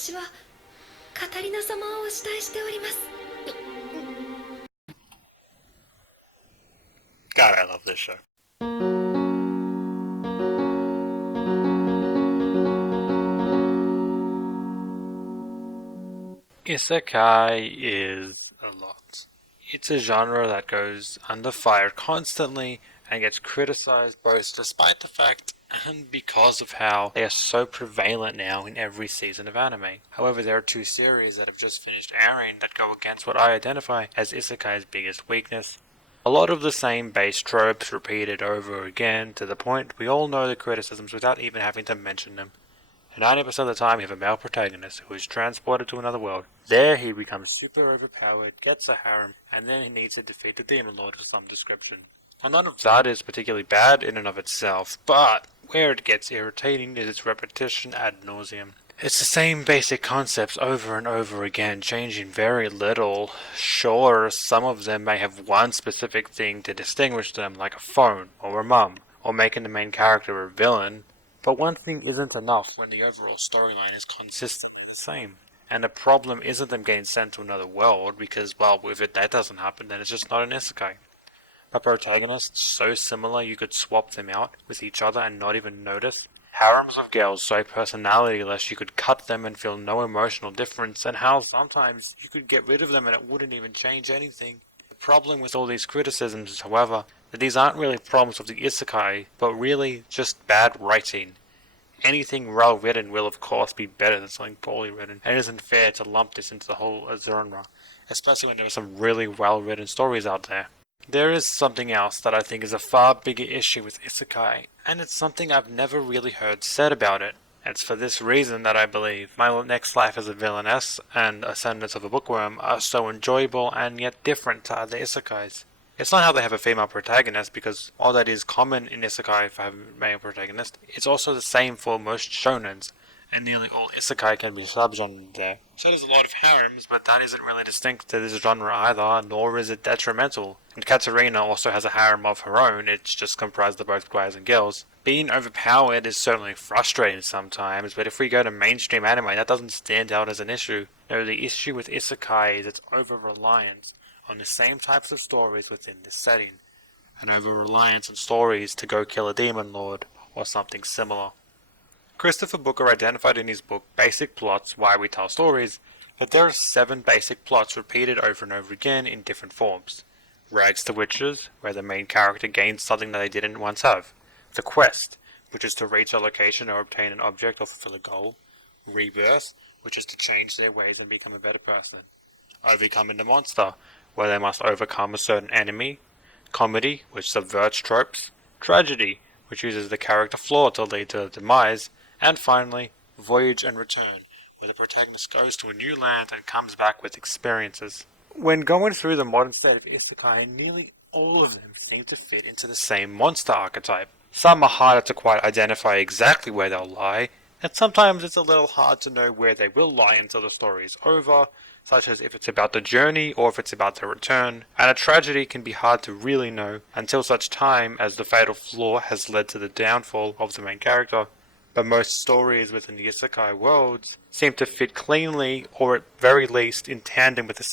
私はカタリナ様をお慕いしております。God, I love this show. Isekai is a lot. It's a genre that goes under fire constantly and gets criticized both despite the fact and because of how they are so prevalent now in every season of anime. However, there are two series that have just finished airing that go against what I identify as Isekai's biggest weakness. A lot of the same base tropes repeated over again to the point we all know the criticisms without even having to mention them. 90% of the time you have a male protagonist who is transported to another world. There he becomes super overpowered, gets a harem, and then he needs to defeat the demon lord of some description. Well, none of that is particularly bad in and of itself, but where it gets irritating is its repetition ad nauseum. It's the same basic concepts over and over again, changing very little. Sure, some of them may have one specific thing to distinguish them, like a phone, or a mum, or making the main character a villain. But one thing isn't enough when the overall storyline is consistently the same. And the problem isn't them getting sent to another world, because, well, if that doesn't happen, then it's just not an isekai. A protagonist so similar you could swap them out with each other and not even notice. Harems of girls so personality-less you could cut them and feel no emotional difference, and how sometimes you could get rid of them and it wouldn't even change anything. The problem with all these criticisms is, however, that these aren't really problems of the isekai, but really just bad writing. Anything well written will of course be better than something poorly written, and it isn't fair to lump this into the whole genre, especially when there are some really well written stories out there. There is something else that I think is a far bigger issue with isekai, and it's something I've never really heard said about it. It's for this reason that I believe My Next Life as a Villainess and Ascendance of a Bookworm are so enjoyable and yet different to other isekais. It's not how they have a female protagonist, because all that is common in isekai for having a male protagonist, it's also the same for most shonens, and nearly all isekai can be subgenres there. So there's a lot of harems, but that isn't really distinct to this genre either, nor is it detrimental. And Katarina also has a harem of her own, it's just comprised of both guys and girls. Being overpowered is certainly frustrating sometimes, but if we go to mainstream anime, that doesn't stand out as an issue. No, the issue with isekai is its over-reliance on the same types of stories within this setting, and over-reliance on stories to go kill a demon lord, or something similar. Christopher Booker identified in his book Basic Plots, Why We Tell Stories, that there are 7 basic plots repeated over and over again in different forms. Rags to Riches, where the main character gains something that they didn't once have. The Quest, which is to reach a location or obtain an object or fulfill a goal. Rebirth, which is to change their ways and become a better person. Overcoming the Monster, where they must overcome a certain enemy. Comedy, which subverts tropes. Tragedy, which uses the character flaw to lead to the demise. And finally, Voyage and Return, where the protagonist goes to a new land and comes back with experiences. When going through the modern state of isekai, nearly all of them seem to fit into the same monster archetype. Some are harder to quite identify exactly where they'll lie, and sometimes it's a little hard to know where they will lie until the story is over, such as if it's about the journey or if it's about the return, and a tragedy can be hard to really know until such time as the fatal flaw has led to the downfall of the main character. But most stories within the isekai worlds seem to fit cleanly, or at very least in tandem with the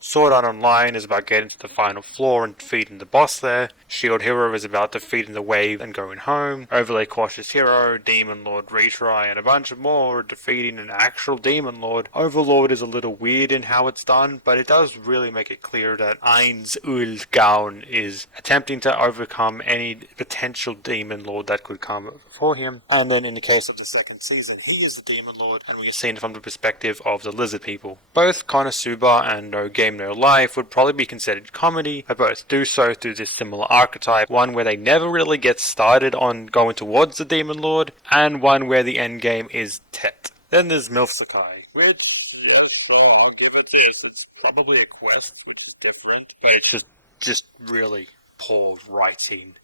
Sword Art Online is about getting to the final floor and defeating the boss there. Shield Hero is about defeating the wave and going home. Overlay Cautious Hero, Demon Lord Retry, and a bunch of more are defeating an actual Demon Lord. Overlord is a little weird in how it's done, but it does really make it clear that Eins Ul Gaun is attempting to overcome any potential Demon Lord that could come for him. And then in the case of the second season, he is the Demon Lord, and we are seen from the perspective of the Lizard People. Both Konosuba and No Game No Life would probably be considered comedy, but both do so through this similar archetype, one where they never really get started on going towards the Demon Lord, and one where the endgame is Tet. Then there's Milfsakai, which, yes, I'll give it this, it's probably a quest, which is different, but it's just really poor writing.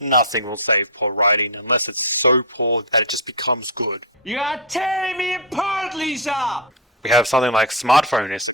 Nothing will save poor writing unless it's so poor that it just becomes good. You are tearing me apart, Lisa! We have something like Smartphone Isekai,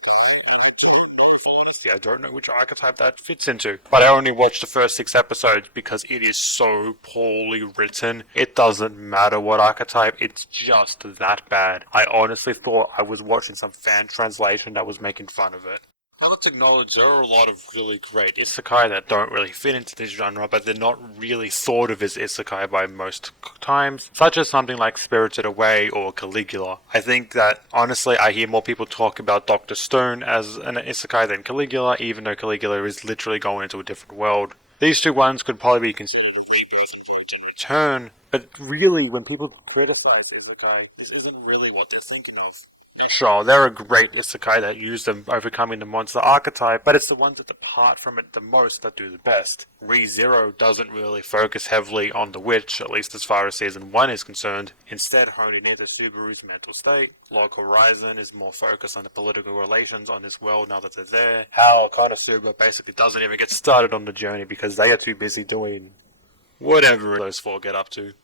Honestly, I don't know which archetype that fits into, but I only watched the first 6 episodes because it is so poorly written. It doesn't matter what archetype, it's just that bad. I honestly thought I was watching some fan translation that was making fun of it. Let's acknowledge there are a lot of really great isekai that don't really fit into this genre, but they're not really thought of as isekai by most times, such as something like Spirited Away or Caligula. I think that, honestly, I hear more people talk about Dr. Stone as an isekai than Caligula, even though Caligula is literally going into a different world. These two ones could probably be considered turn, but really, when people criticize isekai, this isn't really what they're thinking of. Sure, there are great isekai that use them overcoming the monster archetype, but it's the ones that depart from it the most that do the best. ReZero doesn't really focus heavily on the witch, at least as far as Season 1 is concerned, instead honing in to Subaru's mental state. Log Horizon is more focused on the political relations on this world now that they're there. How Konosuba basically doesn't even get started on the journey because they are too busy doing whatever those four get up to.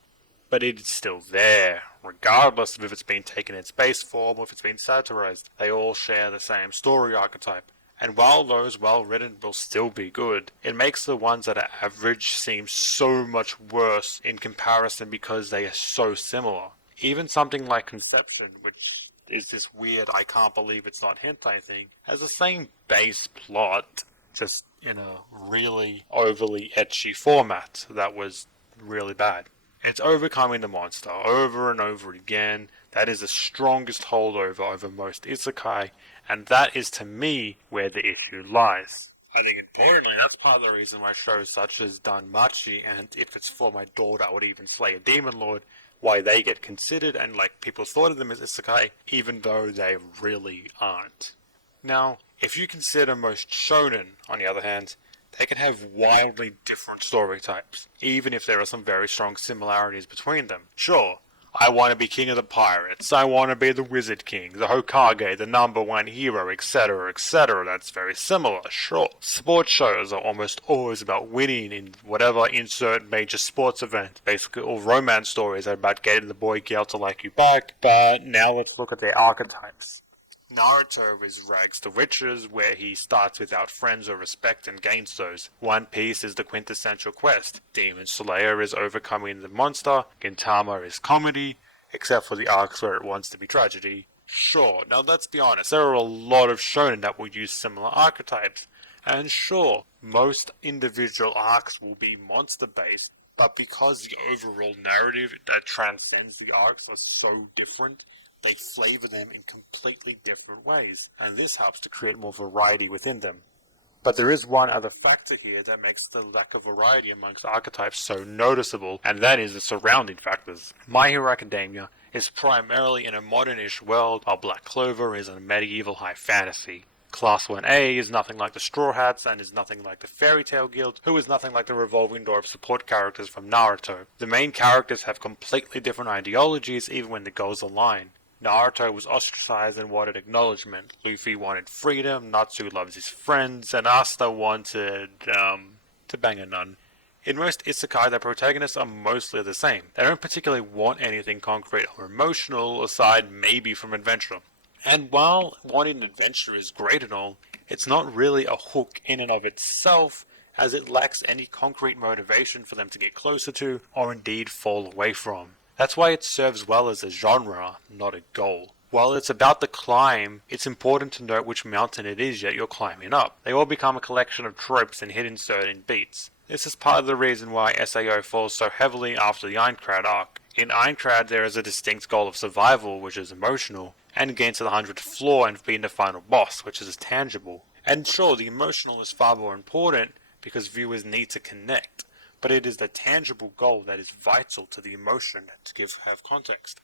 But it's still there, regardless of if it's been taken in space form or if it's been satirized. They all share the same story archetype. And while those well written will still be good, it makes the ones that are average seem so much worse in comparison because they are so similar. Even something like Conception, which is this weird I can't believe it's not hentai thing, has the same base plot, just in a really overly ecchi format that was really bad. It's overcoming the monster over and over again. That is the strongest holdover over most isekai, and that is to me where the issue lies. I think importantly, that's part of the reason why shows such as Danmachi, and if it's for my daughter, I would even slay a demon lord, why they get considered and like people thought of them as isekai, even though they really aren't. Now, if you consider most shonen, on the other hand, they can have wildly different story types, even if there are some very strong similarities between them. Sure, I want to be king of the pirates, I want to be the wizard king, the Hokage, the number one hero, etc., etc. That's very similar, sure. Sports shows are almost always about winning in whatever insert major sports event. Basically, all romance stories are about getting the boy girl to like you back, but now let's look at their archetypes. Naruto is rags to riches, where he starts without friends or respect and gains those. One Piece is the quintessential quest. Demon Slayer is overcoming the monster. Gintama is comedy, except for the arcs where it wants to be tragedy. Sure, now let's be honest, there are a lot of shonen that will use similar archetypes. And sure, most individual arcs will be monster-based, but because the overall narrative that transcends the arcs are so different, they flavor them in completely different ways, and this helps to create more variety within them. But there is one other factor here that makes the lack of variety amongst archetypes so noticeable, and that is the surrounding factors. My Hero Academia is primarily in a modernish world, while Black Clover is a medieval high fantasy. Class 1A is nothing like the Straw Hats and is nothing like the Fairy Tail Guild, who is nothing like the revolving door of support characters from Naruto. The main characters have completely different ideologies even when the goals align. Naruto was ostracized and wanted acknowledgement. Luffy wanted freedom, Natsu loves his friends, and Asta wanted, to bang a nun. In most isekai, the protagonists are mostly the same. They don't particularly want anything concrete or emotional, aside maybe from adventure. And while wanting adventure is great and all, it's not really a hook in and of itself, as it lacks any concrete motivation for them to get closer to, or indeed fall away from. That's why it serves well as a genre, not a goal. While it's about the climb, it's important to note which mountain it is that you're climbing up. They all become a collection of tropes and hidden certain beats. This is part of the reason why SAO falls so heavily after the Aincrad arc. In Aincrad there is a distinct goal of survival, which is emotional, and getting to the 100th floor and being the final boss, which is tangible. And sure, the emotional is far more important, because viewers need to connect. But it is the tangible goal that is vital to the emotion to have context.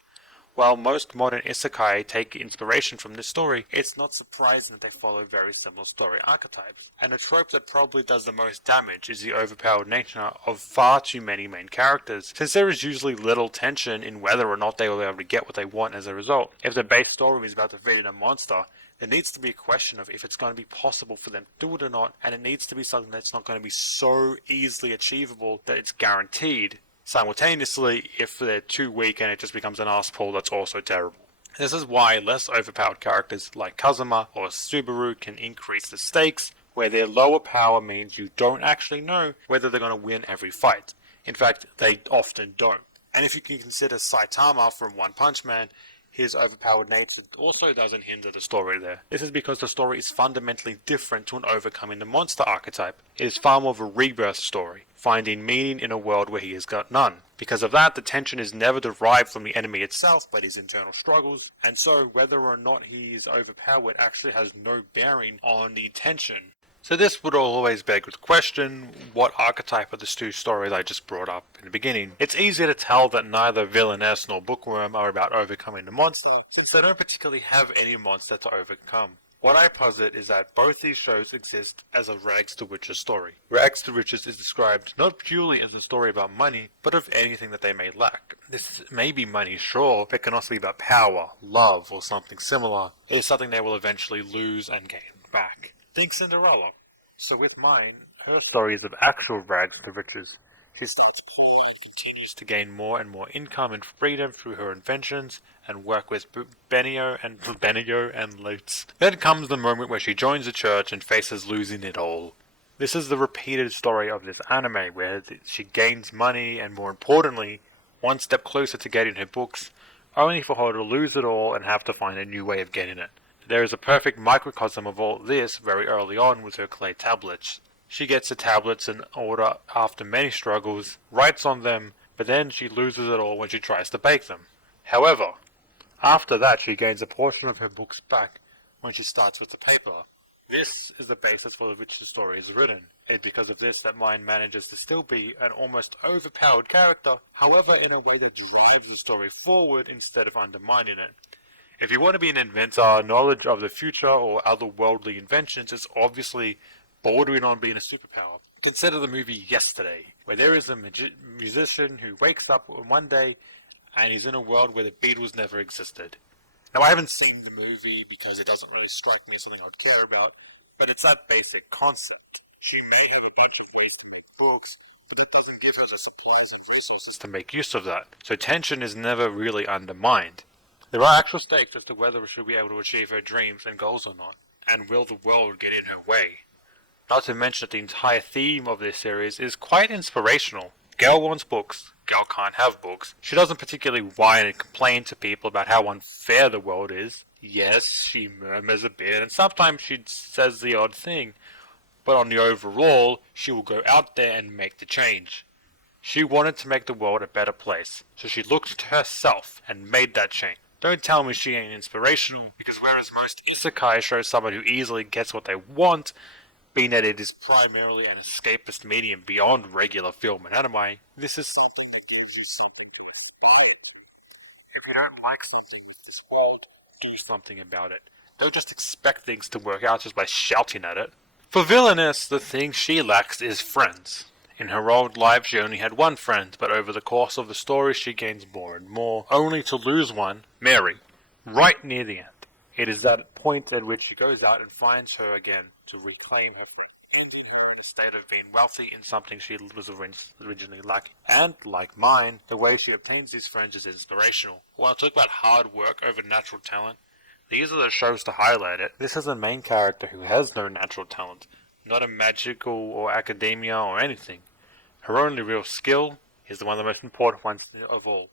While most modern isekai take inspiration from this story, it's not surprising that they follow very similar story archetypes. And a trope that probably does the most damage is the overpowered nature of far too many main characters, since there is usually little tension in whether or not they will be able to get what they want as a result. If the base story is about defeating a monster, there needs to be a question of if it's going to be possible for them to do it or not, and it needs to be something that's not going to be so easily achievable that it's guaranteed. Simultaneously, if they're too weak and it just becomes an ass pull, that's also terrible. This is why less overpowered characters like Kazuma or Subaru can increase the stakes, where their lower power means you don't actually know whether they're going to win every fight. In fact, they often don't. And if you can consider Saitama from One Punch Man, his overpowered nature also doesn't hinder the story there. This is because the story is fundamentally different to an overcoming the monster archetype. It is far more of a rebirth story, finding meaning in a world where he has got none. Because of that, the tension is never derived from the enemy itself, but his internal struggles, and so whether or not he is overpowered actually has no bearing on the tension. So this would always beg the question, what archetype are the two stories I just brought up in the beginning? It's easy to tell that neither Villainess nor Bookworm are about overcoming the monster, since they don't particularly have any monster to overcome. What I posit is that both these shows exist as a rags to riches story. Rags to riches is described not purely as a story about money, but of anything that they may lack. This may be money, sure, but it can also be about power, love, or something similar. It is something they will eventually lose and gain back. Think Cinderella. So with mine, her story is of actual rags to riches. She continues to gain more and more income and freedom through her inventions and work with Benio and Lutz. Then comes the moment where she joins the church and faces losing it all. This is the repeated story of this anime where she gains money and, more importantly, one step closer to getting her books, only for her to lose it all and have to find a new way of getting it. There is a perfect microcosm of all this very early on with her clay tablets. She gets the tablets in order after many struggles, writes on them, but then she loses it all when she tries to bake them. However, after that she gains a portion of her books back when she starts with the paper. This is the basis for which the story is written. It's because of this that mine manages to still be an almost overpowered character, however in a way that drives the story forward instead of undermining it. If you want to be an inventor, knowledge of the future or otherworldly inventions is obviously bordering on being a superpower. Consider the movie Yesterday, where there is a musician who wakes up one day and he's in a world where the Beatles never existed. Now, I haven't seen the movie because it doesn't really strike me as something I'd care about, but it's that basic concept. She may have a bunch of ways to make books, but that doesn't give her the supplies and resources to make use of that. So tension is never really undermined. There are actual stakes as to whether she'll be able to achieve her dreams and goals or not, and will the world get in her way. Not to mention that the entire theme of this series is quite inspirational. Girl wants books, girl can't have books. She doesn't particularly whine and complain to people about how unfair the world is. Yes, she murmurs a bit, and sometimes she says the odd thing, but on the overall, she will go out there and make the change. She wanted to make the world a better place, so she looked to herself and made that change. Don't tell me she ain't inspirational, because whereas most isekai show someone who easily gets what they want, being that it is primarily an escapist medium beyond regular film and anime, this is something that gives you something to aspire to. If you don't like something in this world, do something about it. Don't just expect things to work out just by shouting at it. For Villainess, the thing she lacks is friends. In her old life she only had one friend, but over the course of the story she gains more and more, only to lose one, Mary, right near the end. It is that point at which she goes out and finds her again to reclaim her state of being wealthy in something she was originally lacking. And, like mine, the way she obtains these friends is inspirational. While I talk about hard work over natural talent, these are the shows to highlight it. This is a main character who has no natural talent, not a magical or academia or anything. Her only real skill is one of the most important ones of all,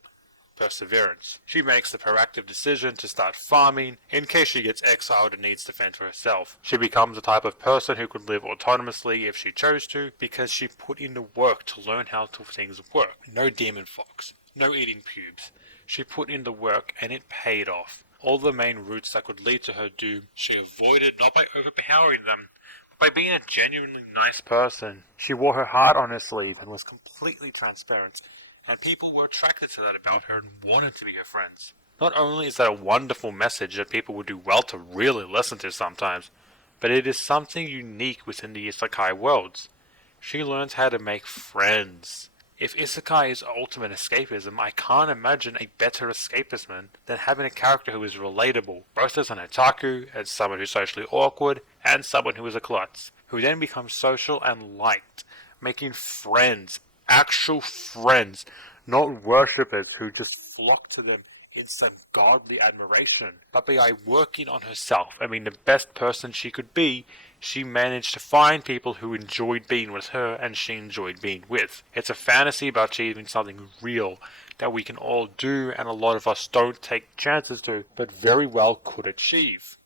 perseverance. She makes the proactive decision to start farming in case she gets exiled and needs to fend for herself. She becomes the type of person who could live autonomously if she chose to, because she put in the work to learn how things work. No demon fox, no eating pubes. She put in the work and it paid off. All the main routes that could lead to her doom, she avoided not by overpowering them, by being a genuinely nice person. She wore her heart on her sleeve and was completely transparent, and people were attracted to that about her and wanted to be her friends. Not only is that a wonderful message that people would do well to really listen to sometimes, but it is something unique within the isekai worlds. She learns how to make friends. If isekai is ultimate escapism, I can't imagine a better escapism than having a character who is relatable, both as an otaku, as someone who's socially awkward, and someone who is a klutz, who then becomes social and liked, making friends, actual friends, not worshippers who just flock to them instant godly admiration, but by working on herself and being the best person she could be, she managed to find people who enjoyed being with her and she enjoyed being with. It's a fantasy about achieving something real that we can all do and a lot of us don't take chances to, but very well could achieve.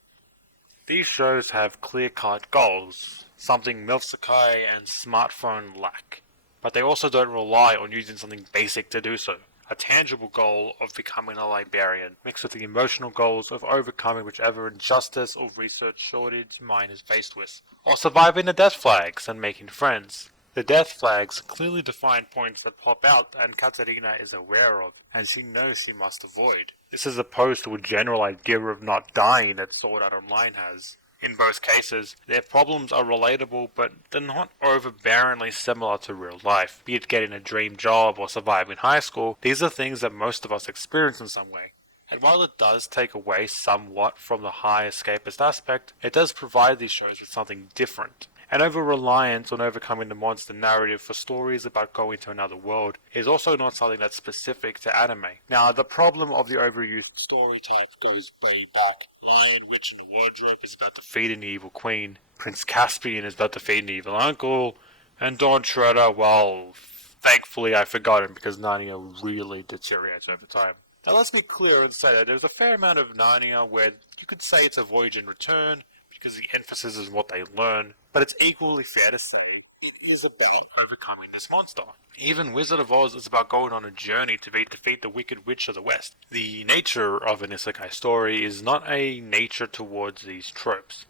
These shows have clear-cut goals, something Milfsakai and Smartphone lack, but they also don't rely on using something basic to do so. A tangible goal of becoming a librarian, mixed with the emotional goals of overcoming whichever injustice or research shortage mind is faced with, or surviving the death flags and making friends. The death flags clearly define points that pop out and Katarina is aware of, and she knows she must avoid. This is opposed to a general idea of not dying that Sword Art Online has. In both cases, their problems are relatable, but they're not overbearingly similar to real life. Be it getting a dream job or surviving high school, these are things that most of us experience in some way. And while it does take away somewhat from the high escapist aspect, it does provide these shows with something different. An over-reliance on overcoming the monster narrative for stories about going to another world is also not something that's specific to anime. Now, the problem of the overused story type goes way back. Lion Witch in the Wardrobe is about defeating the evil queen, Prince Caspian is about defeating the evil uncle, and Dawn Shredder, well, thankfully I forgot him because Narnia really deteriorates over time. Now let's be clear and say that there's a fair amount of Narnia where you could say it's a voyage and return, because the emphasis is what they learn, but it's equally fair to say it is about overcoming this monster. Even Wizard of Oz is about going on a journey to defeat the Wicked Witch of the West. The nature of an isekai story is not a nature towards these tropes.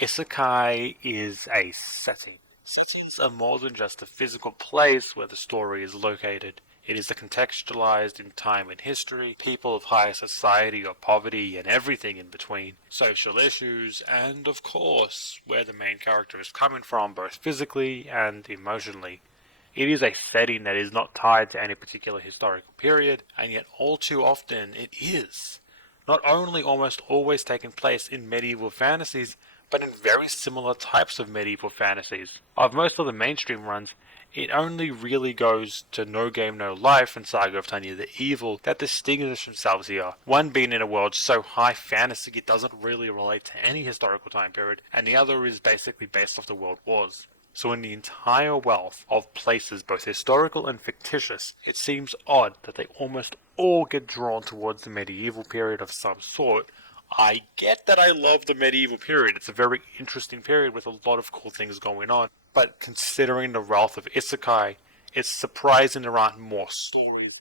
Isekai is a setting. Cities are more than just a physical place where the story is located. It is contextualized in time and history, people of higher society or poverty, and everything in between, social issues, and of course, where the main character is coming from both physically and emotionally. It is a setting that is not tied to any particular historical period, and yet all too often it is. Not only almost always taking place in medieval fantasies, but in very similar types of medieval fantasies. Of most of the mainstream runs, it only really goes to No Game No Life and Saga of Tanya the Evil that distinguish themselves here. One being in a world so high fantasy it doesn't really relate to any historical time period, and the other is basically based off the world wars. So in the entire wealth of places, both historical and fictitious, it seems odd that they almost all get drawn towards the medieval period of some sort. I get that I love the medieval period. It's a very interesting period with a lot of cool things going on. But considering the wealth of isekai, it's surprising there aren't more stories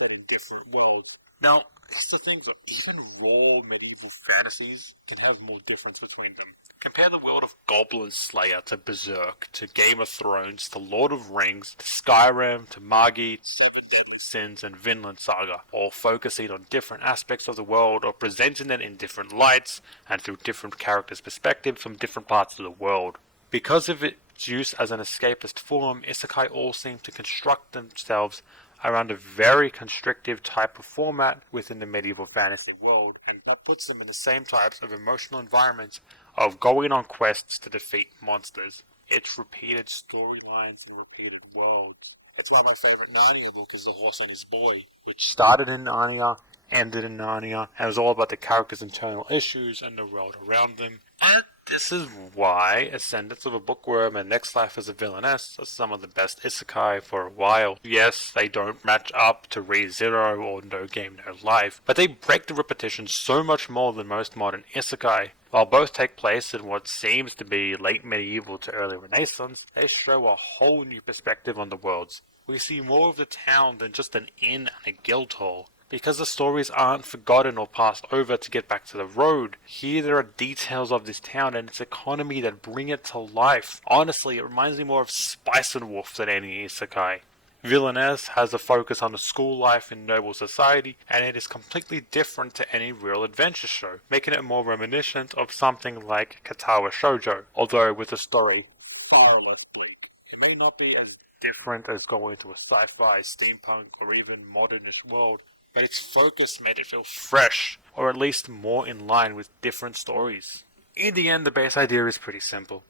but in different worlds. Now, that's the thing though, even raw medieval fantasies can have more difference between them. Compare the world of Goblin Slayer to Berserk, to Game of Thrones, to Lord of Rings, to Skyrim, to Magi, Seven Deadly Sins, and Vinland Saga, all focusing on different aspects of the world or presenting it in different lights and through different characters' perspectives from different parts of the world. Because of its use as an escapist form, isekai all seem to construct themselves around a very constrictive type of format within the medieval fantasy world, and that puts them in the same types of emotional environments of going on quests to defeat monsters. It's repeated storylines and repeated worlds. It's why my favorite Narnia book is The Horse and His Boy, which started in Narnia, ended in Narnia, and was all about the characters' internal issues and the world around them. And this is why Ascendance of a Bookworm and Next Life as a Villainess are some of the best isekai for a while. Yes, they don't match up to Re:Zero or No Game No Life, but they break the repetition so much more than most modern isekai. While both take place in what seems to be late medieval to early Renaissance, they show a whole new perspective on the worlds. We see more of the town than just an inn and a guild hall. Because the stories aren't forgotten or passed over to get back to the road, here there are details of this town and its economy that bring it to life. Honestly, it reminds me more of Spice and Wolf than any isekai. Villainess has a focus on the school life in noble society, and it is completely different to any real adventure show, making it more reminiscent of something like Katawa Shoujo, although with a story far less bleak. It may not be as different as going to a sci-fi, steampunk, or even modernish world, but its focus made it feel fresh, or at least more in line with different stories. In the end, the base idea is pretty simple.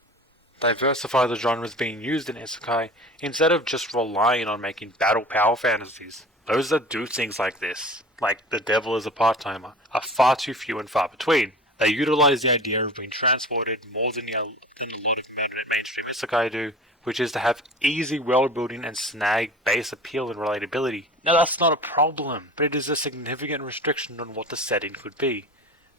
Diversify the genres being used in isekai, instead of just relying on making battle power fantasies. Those that do things like this, like the devil is a part-timer, are far too few and far between. They utilize the idea of being transported more than a lot of mainstream isekai do, which is to have easy world building and snag base appeal and relatability. Now that's not a problem, but it is a significant restriction on what the setting could be.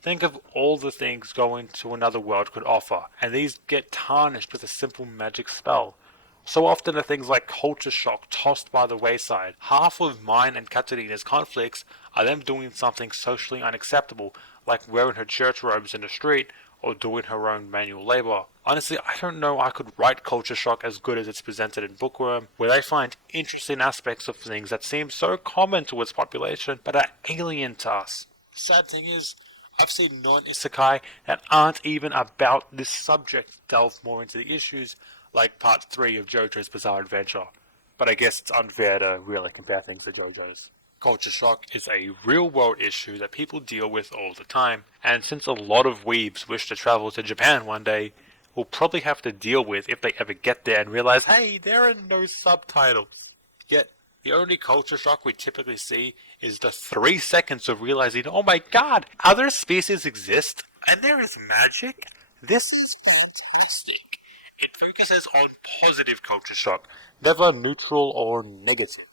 Think of all the things going to another world could offer, and these get tarnished with a simple magic spell. So often are things like culture shock tossed by the wayside. Half of mine and Katarina's conflicts are them doing something socially unacceptable, like wearing her church robes in the street or doing her own manual labor. Honestly, I don't know I could write culture shock as good as it's presented in Bookworm, where they find interesting aspects of things that seem so common to its population but are alien to us. Sad thing is, I've seen non-isekai that aren't even about this subject delve more into the issues, like part 3 of JoJo's Bizarre Adventure. But I guess it's unfair to really compare things to JoJo's. Culture shock is a real-world issue that people deal with all the time, and since a lot of weebs wish to travel to Japan one day, we'll probably have to deal with if they ever get there and realize, hey, there are no subtitles. Yet, the only culture shock we typically see is the 3 seconds of realizing, oh my god, other species exist, and there is magic? This is fantastic. It focuses on positive culture shock, never neutral or negative.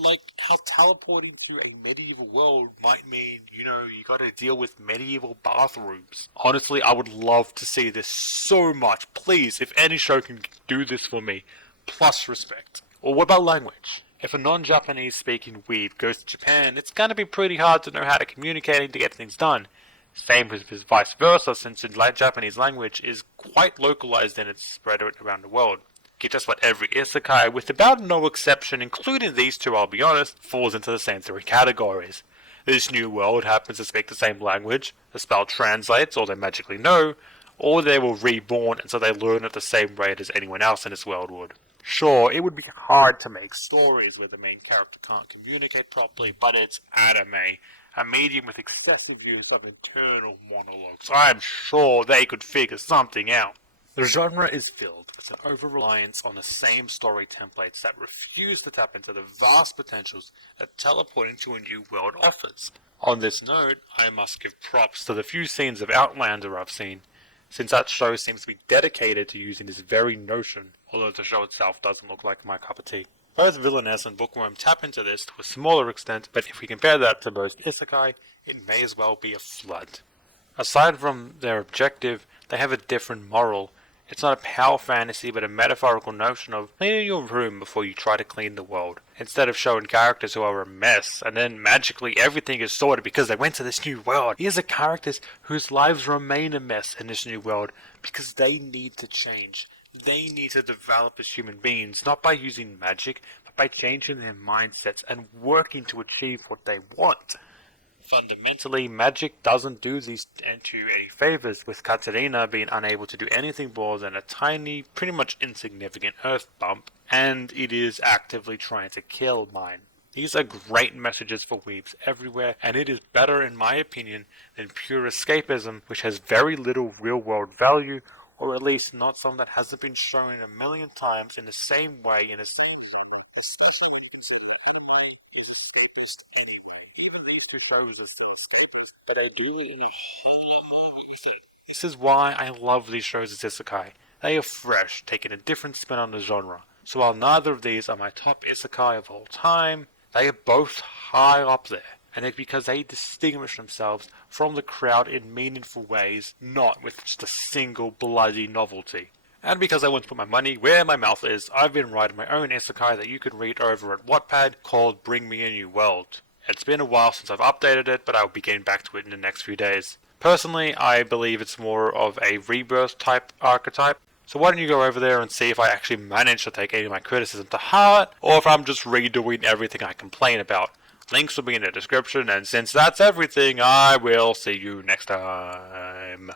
Like how teleporting through a medieval world might mean, you gotta deal with medieval bathrooms. Honestly, I would love to see this so much. Please, if any show can do this for me, plus respect. Or what about language? If a non-Japanese speaking weeb goes to Japan, it's gonna be pretty hard to know how to communicate and to get things done. Same with vice versa, since the Japanese language is quite localized in its spread around the world. Get just what every isekai, with about no exception, including these two, I'll be honest, falls into the same 3 categories. This new world happens to speak the same language, the spell translates, or they magically know, or they were reborn and so they learn at the same rate as anyone else in this world would. Sure, it would be hard to make stories where the main character can't communicate properly, but it's anime, a medium with excessive use of internal monologues. I'm sure they could figure something out. The genre is filled with an over-reliance on the same story templates that refuse to tap into the vast potentials that teleporting to a new world offers. On this note, I must give props to the few scenes of Outlander I've seen, since that show seems to be dedicated to using this very notion, although the show itself doesn't look like my cup of tea. Both Villainess and Bookworm tap into this to a smaller extent, but if we compare that to most isekai, it may as well be a flood. Aside from their objective, they have a different moral. It's not a power fantasy, but a metaphorical notion of cleaning your room before you try to clean the world. Instead of showing characters who are a mess, and then magically everything is sorted because they went to this new world, here's the characters whose lives remain a mess in this new world because they need to change. They need to develop as human beings, not by using magic, but by changing their mindsets and working to achieve what they want. Fundamentally, magic doesn't do these two any favors, with Katarina being unable to do anything more than a tiny, pretty much insignificant earth bump, and it is actively trying to kill mine. These are great messages for weebs everywhere, and it is better, in my opinion, than pure escapism, which has very little real-world value, or at least not some that hasn't been shown a million times in the same way in the same genre, especially when you consider anime is escapist anyway. Even these two shows are still escapist, but I do it in a whole lot more with it. This is why I love these shows as isekai. They are fresh, taking a different spin on the genre. So while neither of these are my top isekai of all time, they are both high up there. And it's because they distinguish themselves from the crowd in meaningful ways, not with just a single bloody novelty. And because I want to put my money where my mouth is, I've been writing my own isekai that you can read over at Wattpad called Bring Me a New World. It's been a while since I've updated it, but I'll be getting back to it in the next few days. Personally, I believe it's more of a rebirth type archetype. So why don't you go over there and see if I actually manage to take any of my criticism to heart, or if I'm just redoing everything I complain about. Links will be in the description, and since that's everything, I will see you next time.